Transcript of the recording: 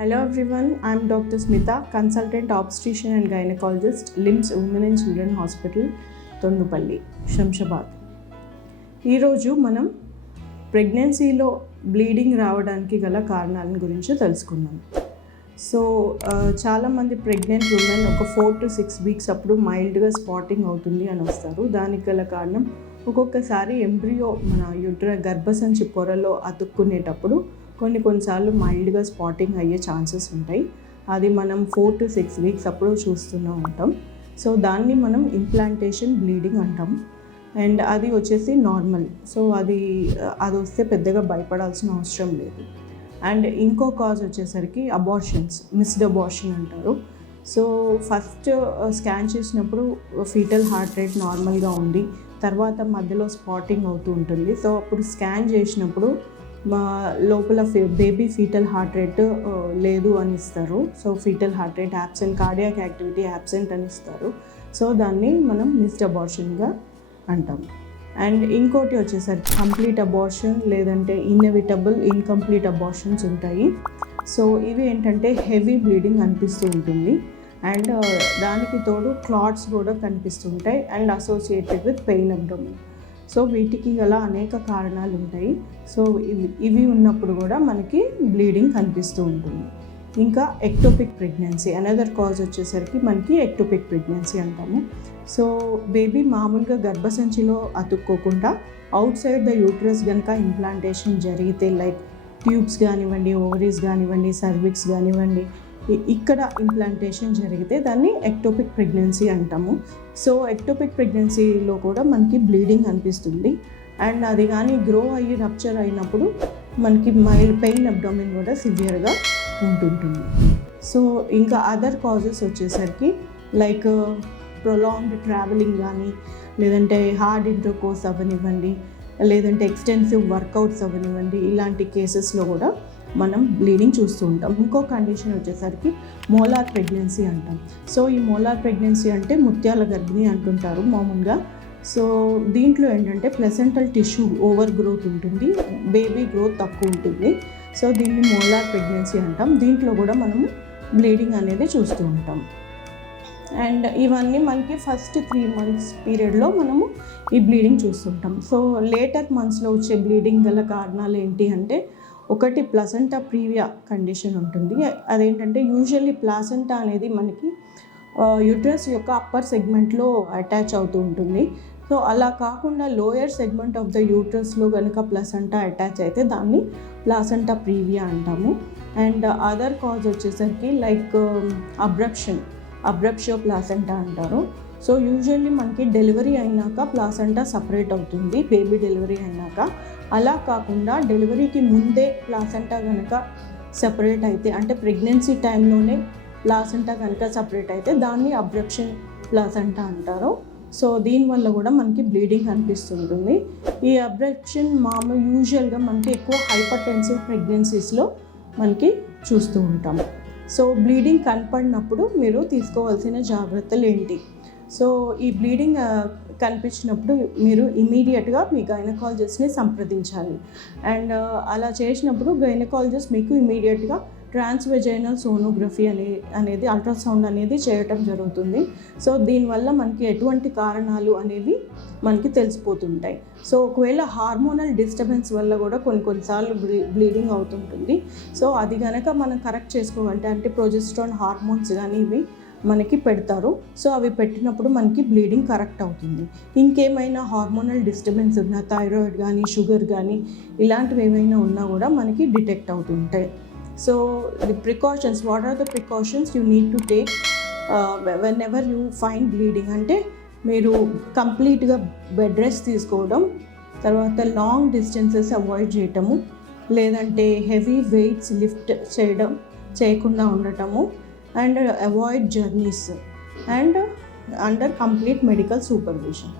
Hello everyone, I am Dr. Smita, consultant obstetrician and gynecologist, LIMS Women and Children Hospital, Thondupally, Shamshabad. ఈరోజు మనం ప్రెగ్నెన్సీలో bleeding రావడానికి గల కారణాల గురించి తెలుసుకుందాం. సో చాలామంది ప్రెగ్నెంట్ ఉమెన్ ఒక 4 to 6 weeks అప్పుడు మైల్డ్గా స్పాటింగ్ అవుతుంది అని వస్తారు. దానికి గల కారణం ఒక్కొక్కసారి ఎంబ్రియో మన గర్భసంచి పొరలో అతుక్కునేటప్పుడు కొన్నిసార్లు మైల్డ్గా స్పాటింగ్ అయ్యే ఛాన్సెస్ ఉంటాయి. అది మనం 4 to 6 weeks అప్పుడు చూస్తూనే ఉంటాం. సో దాన్ని మనం ఇంప్లాంటేషన్ బ్లీడింగ్ అంటాం. అండ్ అది వచ్చేసి నార్మల్. సో అది వస్తే పెద్దగా భయపడాల్సిన అవసరం లేదు. అండ్ ఇంకో కాజ్ వచ్చేసరికి అబార్షన్స్, మిస్డ్ అబార్షన్ అంటారు. సో ఫస్ట్ స్కాన్ చేసినప్పుడు ఫీటల్ హార్ట్ రేట్ నార్మల్గా ఉంది, తర్వాత మధ్యలో స్పాటింగ్ అవుతూ ఉంటుంది. సో అప్పుడు స్కాన్ చేసినప్పుడు లోపల బేబీ ఫీటల్ హార్ట్ రేట్ లేదు అని ఇస్తారు. So foetal heart rate absent, cardiac activity absent అని ఇస్తారు. సో దాన్ని మనం మిస్డ్ అబార్షన్గా అంటాం. అండ్ ఇంకోటి వచ్చేసరికి కంప్లీట్ అబార్షన్ లేదంటే ఇన్ఎవిటబుల్ ఇన్కంప్లీట్ అబార్షన్స్ ఉంటాయి. సో ఇవి ఏంటంటే హెవీ బ్లీడింగ్ అనిపిస్తూ ఉంటుంది అండ్ దానికి తోడు క్లాట్స్ కూడా కనిపిస్తుంటాయి and associated with pain abdomen. So వీటికి గల అనేక కారణాలు ఉంటాయి. సో ఇవి ఉన్నప్పుడు కూడా మనకి బ్లీడింగ్ కనిపిస్తూ ఉంటుంది. ఇంకా ఎక్టోపిక్ ప్రెగ్నెన్సీ, అనదర్ కాజ్ వచ్చేసరికి మనకి ఎక్టోపిక్ ప్రెగ్నెన్సీ అంటాము. సో బేబీ మామూలుగా గర్భసంచిలో అతుక్కోకుండా అవుట్ సైడ్ ద యూట్రస్ కనుక ఇంప్లాంటేషన్ జరిగితే, లైక్ ట్యూబ్స్ కానివ్వండి, ఓవరీస్ కానివ్వండి, సర్విక్స్ కానివ్వండి, ఇక్కడ ఇంప్లాంటేషన్ జరిగితే దాన్ని ఎక్టోపిక్ ప్రెగ్నెన్సీ అంటాము. సో ఎక్టోపిక్ ప్రెగ్నెన్సీలో కూడా మనకి బ్లీడింగ్ అనిపిస్తుంది అండ్ అది కానీ గ్రో అయ్యి రప్చర్ అయినప్పుడు మనకి పెయిన్ అబ్డోమెన్ కూడా సివియర్గా ఉంటుంటుంది. సో ఇంకా అదర్ కాజెస్ వచ్చేసరికి లైక్ ప్రొలాంగ్డ్ ట్రావెలింగ్ కానీ, లేదంటే హార్డ్ ఇంటర్కోర్స్ అవ్వనివ్వండి, లేదంటే ఎక్స్టెన్సివ్ వర్కౌట్స్ అవ్వనివ్వండి, ఇలాంటి కేసెస్లో కూడా మనం బ్లీడింగ్ చూస్తూ ఉంటాం. ఇంకో కండిషన్ వచ్చేసరికి మోలార్ ప్రెగ్నెన్సీ అంటాం. సో ఈ మోలార్ ప్రెగ్నెన్సీ అంటే ముత్యాల గర్భిణి అంటుంటారు మామూలుగా. సో దీంట్లో ఏంటంటే ప్లెసెంటల్ టిష్యూ ఓవర్ గ్రోత్ ఉంటుంది, బేబీ గ్రోత్ తక్కువ ఉంటుంది. సో దీన్ని మోలార్ ప్రెగ్నెన్సీ అంటాం. దీంట్లో కూడా మనము బ్లీడింగ్ అనేది చూస్తూ ఉంటాం. అండ్ ఇవన్నీ మనకి ఫస్ట్ 3 months పీరియడ్లో మనము ఈ బ్లీడింగ్ చూస్తుంటాం. సో లేటర్ మంత్స్లో వచ్చే బ్లీడింగ్ గల కారణాలు ఏంటి అంటే, ఒకటి ప్లాసెంటా ప్రీవియా కండిషన్ ఉంటుంది. అదేంటంటే యూజువల్లీ ప్లాసెంటా అనేది మనకి యూట్రస్ యొక్క అప్పర్ సెగ్మెంట్లో అటాచ్ అవుతూ ఉంటుంది. సో అలా కాకుండా లోయర్ సెగ్మెంట్ ఆఫ్ ద యూట్రస్లో కనుక ప్లాసెంటా అటాచ్ అయితే దాన్ని ప్లాసెంటా ప్రీవియా అంటాము. అండ్ అదర్ కాజ్ వచ్చేసరికి లైక్ అబ్రప్షియో ప్లాసెంటా అంటారు. సో యూజువల్లీ మనకి డెలివరీ అయినాక ప్లాసెంటా సపరేట్ అవుతుంది, బేబీ డెలివరీ అయినాక. అలా కాకుండా డెలివరీకి ముందే ప్లాసెంటా కనుక సపరేట్ అయితే, అంటే ప్రెగ్నెన్సీ టైంలోనే ప్లాసెంటా కనుక సపరేట్ అయితే దాన్ని అబ్రప్షన్ ప్లాసెంటా అంటారు. సో దీనివల్ల కూడా మనకి బ్లీడింగ్ కనిపిస్తుంటుంది. ఈ అబ్రప్షన్ యూజువల్గా మనకి ఎక్కువ హైపర్టెన్సివ్ ప్రెగ్నెన్సీస్లో మనకి చూస్తూ ఉంటాము. సో బ్లీడింగ్ కనపడినప్పుడు మీరు తీసుకోవాల్సిన జాగ్రత్తలు ఏంటి? సో ఈ బ్లీడింగ్ కనిపించినప్పుడు మీరు ఇమీడియట్గా మీ గైనకాలజిస్ట్ని సంప్రదించాలి. అండ్ అలా చేసినప్పుడు గైనకాలజిస్ట్ మీకు ఇమీడియట్గా ట్రాన్స్వెజైనల్ సోనోగ్రఫీ అనేది అల్ట్రాసౌండ్ అనేది చేయటం జరుగుతుంది. సో దీనివల్ల మనకి ఎటువంటి కారణాలు అనేవి మనకి తెలిసిపోతుంటాయి. సో ఒకవేళ హార్మోనల్ డిస్టర్బెన్స్ వల్ల కూడా కొన్నిసార్లు బ్లీడింగ్ అవుతుంటుంది. సో అది కనుక మనం కరెక్ట్ చేసుకోవాలంటే, అంటే ప్రొజెస్ట్రాన్ హార్మోన్స్ కానీ ఇవి మనకి పెడతారు. సో అవి పెట్టినప్పుడు మనకి బ్లీడింగ్ కరెక్ట్ అవుతుంది. ఇంకేమైనా హార్మోనల్ డిస్టర్బెన్స్ ఉన్నా, థైరాయిడ్ కానీ, షుగర్ కానీ, ఇలాంటివి ఏమైనా ఉన్నా కూడా మనకి డిటెక్ట్ అవుతుంటాయి. So the precautions, what are the precautions you need to take whenever you find bleeding అంటే, మీరు కంప్లీట్గా బెడ్ రెస్ట్ తీసుకోవడం, తర్వాత లాంగ్ డిస్టెన్సెస్ అవాయిడ్ చేయటము, లేదంటే హెవీ వెయిట్స్ లిఫ్ట్ చేయకుండా ఉండటము, and avoid journeys and under complete medical supervision.